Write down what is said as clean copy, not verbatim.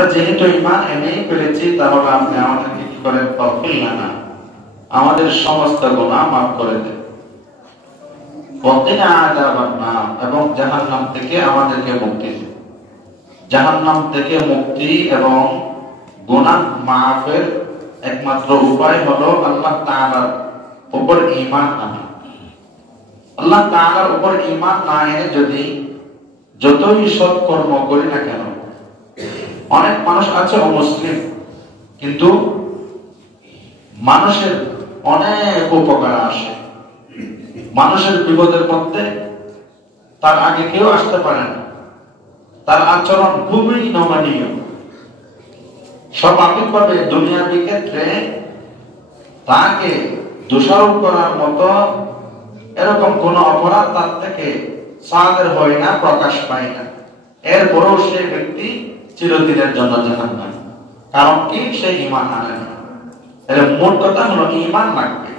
আমরা যেহেতু ঈমান এনেই ফেলেছি, তাহলে আপনি আমাদেরকে কি করেন? তৌফিক না, আমাদের সমস্ত গুনাহ মাফ করে দেন। ওয়াকিনা আযাবান নার, এবং জাহান্নাম থেকে আমাদেরকে মুক্তি দিন। জাহান্নাম থেকে মুক্তি এবং গুনাহ মাফের একমাত্র উপায় হলো আল্লাহ তাআলার উপর ঈমান আনা। আল্লাহ তাআলার উপর ঈমান না এনে যদি যতই সৎকর্ম করি না কেন, অনেক মানুষ আছে অমুসলিম, কিন্তু মানুষের অনেক উপকার আসে, মানুষের বিপদের মধ্যে তার আগে কেউ আসতে পারে না, তার আচরণ খুবই নমনীয়। স্বাভাবিকভাবে দুনিয়াবি ক্ষেত্রে তাকে দোষারোপ করার মতো এরকম কোন অপরাধ তার থেকে সাদের হয় না, প্রকাশ পায় না। এরপরও সেই ব্যক্তি চিরদিনের জন্য জাহান্নামী। কারণ কি? সে ঈমান আনে না। এর মূল কথা হলো ঈমান লাগবে।